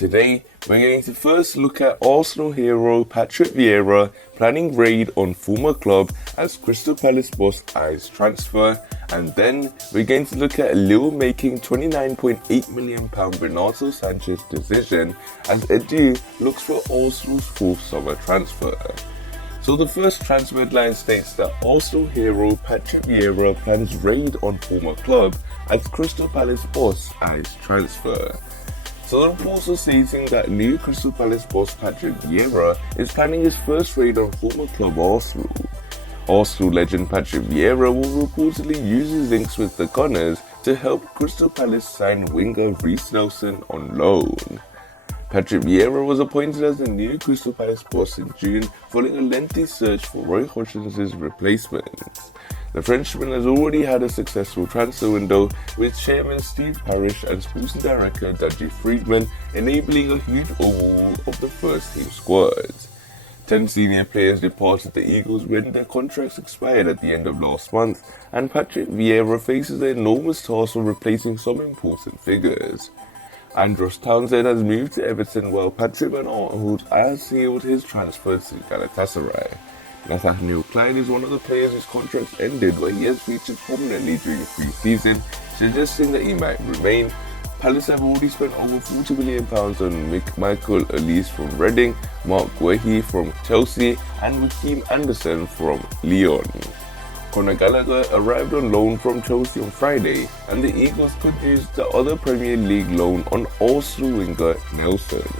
Today, we're going to first look at Arsenal hero Patrick Vieira planning raid on former club as Crystal Palace boss eyes transfer, and then we're going to look at Lille making £29.8 million Renato Sanchesand decision as Edu looks for Arsenal's fourth summer transfer. So the first transfer headline states that Arsenal hero Patrick Vieira plans raid on former club as Crystal Palace boss eyes transfer. So the reports are stating that new Crystal Palace boss Patrick Vieira is planning his first raid on former club Arsenal. Arsenal legend Patrick Vieira will reportedly use his links with the Gunners to help Crystal Palace sign winger Reiss on loan. Patrick Vieira was appointed as the new Crystal Palace boss in June following a lengthy search for Roy Hodgson's replacement. The Frenchman has already had a successful transfer window with chairman Steve Parish and sporting director Dudley Friedman enabling a huge overhaul of the first team squad. 10 senior players departed the Eagles when their contracts expired at the end of last month, and Patrick Vieira faces the enormous task of replacing some important figures. Andros Townsend has moved to Everton while Patrick Van Aanholt has sealed his transfer to Galatasaray. Nathaniel Klein is one of the players whose contracts ended, where he has featured prominently during the pre-season, suggesting that he might remain. Palace have already spent over £40 million on Michael Elise from Reading, Mark Guehi from Chelsea, and Raheem Anderson from Lyon. Conor Gallagher arrived on loan from Chelsea on Friday, and the Eagles could use the other Premier League loan on Arsenal winger Nelson.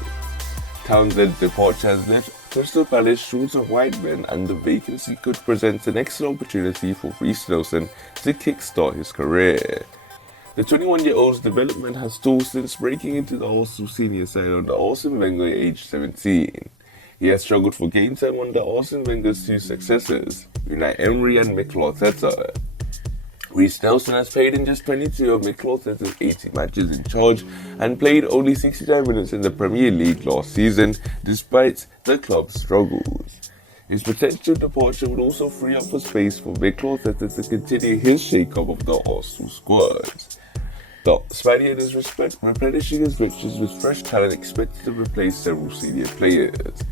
Townsend's departure has left Crystal Palace short of wide men, and the vacancy could present an excellent opportunity for Reiss Nelson to kickstart his career. The 21-year-old's development has stalled since breaking into the Arsenal senior side under Arsene Wenger at age 17. He has struggled for game time under Arsene Wenger's two successors, Unai Emery and Mikel Arteta. Reiss Nelson has played in just 22 of Mikel Arteta's 80 matches in charge and played only 69 minutes in the Premier League last season, despite the club's struggles. His potential departure would also free up for space for Mikel Arteta to continue his shake-up of the Arsenal squad. The Spaniard is replenishing his riches with fresh talent expected to replace several senior players.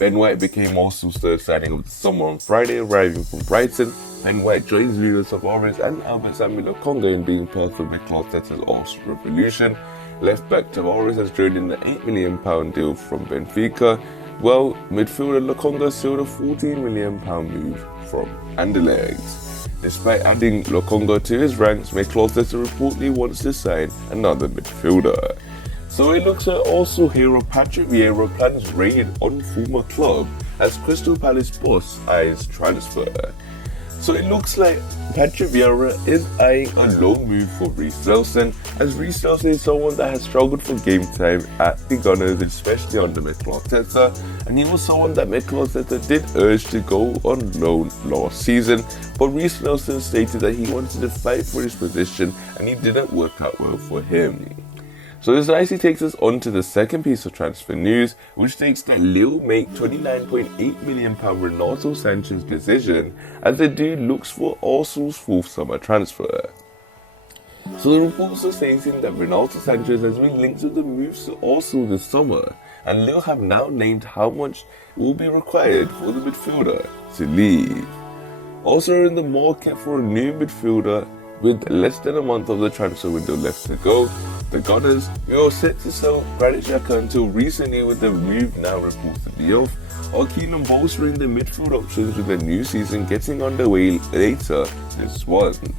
Ben White became Arsenal's third signing of the summer on Friday, arriving from Brighton. Ben White joins Nuno Tavares and Albert Samuel Lokonga in being part of Mikel Arteta's Arsenal revolution. Left-back Tavares has joined in the £8 million deal from Benfica, while midfielder Lokonga sealed a £14 million move from Anderlecht. Despite adding Lokonga to his ranks, Mikel Arteta reportedly wants to sign another midfielder. So it looks like Arsenal hero Patrick Vieira plans raid on former club as Crystal Palace boss eyes transfer. So it looks like Patrick Vieira is eyeing a loan move for Reiss Nelson, as Reiss Nelson is someone that has struggled for game time at the Gunners, especially under Mikel Arteta, and he was someone that Mikel Arteta did urge to go on loan last season, but Reiss Nelson stated that he wanted to fight for his position and it didn't work out well for him. So this nicely takes us on to the second piece of transfer news, which states that Lille make £29.8 million Renato Sanchesand decision as the dude looks for Arsenal's fourth summer transfer. So the reports are stating that Renato Sanchesand has been linked with the moves to Arsenal this summer, and Lille have now named how much will be required for the midfielder to leave. Also in the market for a new midfielder, with less than a month of the transfer window left to go, the Gunners, who are set to sell Granit Xhaka until recently with the move now reportedly off, are keen on bolstering the midfield options with the new season getting underway later this month.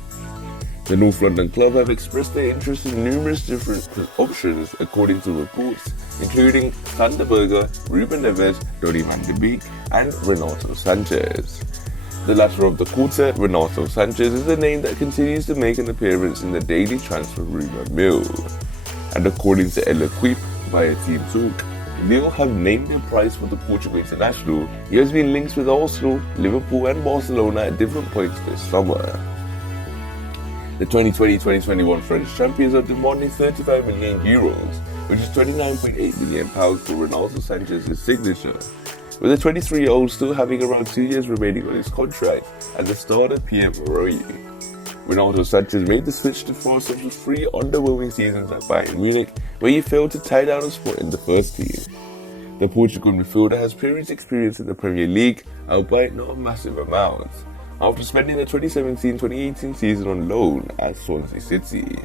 The North London club have expressed their interest in numerous different options according to reports, including Sander Berge, Ruben Neves, Donny van de Beek and Renato Sanchez. The latter of the quartet, Renato Sanchez, is the name that continues to make an appearance in the daily transfer rumour mill. And according to El Equipe via Team Talk, Lille have named their price for the Portugal international. He has been linked with Arsenal, Liverpool and Barcelona at different points this summer. The 2020-2021 French champions are demanding €35 million, which is £29.8 million for Renato Sanchez's signature, with the 23-year-old still having around 2 years remaining on his contract as a starter PM Maroyi. Renato Sanchez made the switch to force after 3 underwhelming seasons at Bayern Munich, where he failed to tie down a spot in the first team. The Portugal midfielder has previous experience in the Premier League, albeit not a massive amount, after spending the 2017-2018 season on loan at Swansea City.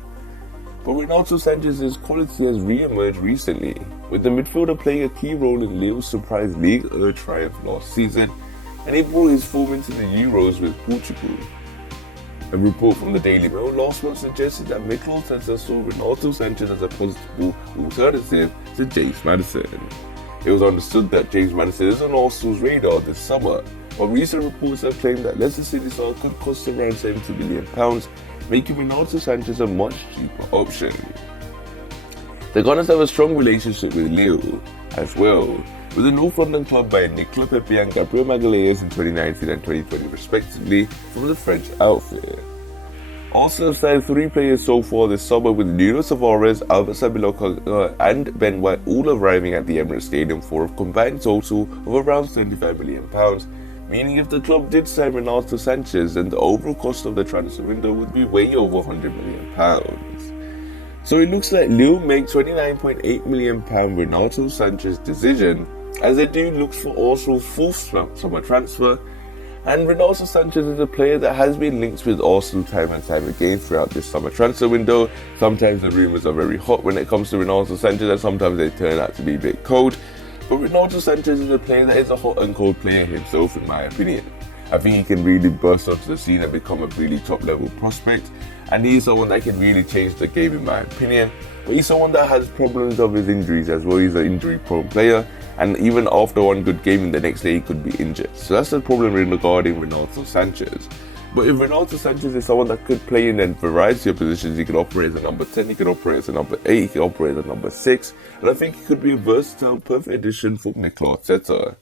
But Renato Sanchez's quality has re-emerged recently, with the midfielder playing a key role in Lille's surprise Ligue 1 triumph last season, and he brought his form into the Euros with Portugal. A report from the Daily Mail last month suggested that Mikel Arteta saw Renato Sanchez as a possible alternative to James Maddison. It was understood that James Maddison is on Arsenal's radar this summer, but recent reports have claimed that Leicester City star could cost around £70 million, making Renato Sanchez a much cheaper option. The Gunners have a strong relationship with Lille as well, with the North London club by Nicolas Pepe and Gabriel Magalhaes in 2019 and 2020 respectively from the French outfit. Arsenal have signed 3 players so far this summer, with Nuno Tavares, Albert Sabinoka and Ben White all arriving at the Emirates Stadium for a combined total of around £75 million, meaning if the club did sign Renato Sanchez, then the overall cost of the transfer window would be way over £100 million. So it looks like Lille make £29.8 million Renato Sanchez decision, as they do look for Arsenal's 4th summer transfer. And Renato Sanchez is a player that has been linked with Arsenal time and time again throughout this summer transfer window. Sometimes the rumours are very hot when it comes to Renato Sanchez, and sometimes they turn out to be a bit cold. But Renato Sanchez is a player that is a hot and cold player himself, in my opinion. I think he can really burst onto the scene and become a really top level prospect, and he's someone that can really change the game, in my opinion. But he's someone that has problems of his injuries as well. He's an injury prone player, and even after one good game, in the next day he could be injured. So that's the problem regarding Renato Sanchez. But if Renato Sanchez is someone that could play in a variety of positions, he could operate as a number 10, he could operate as a number 8, he could operate as a number 6, and I think he could be a versatile, perfect addition for Mikel Arteta.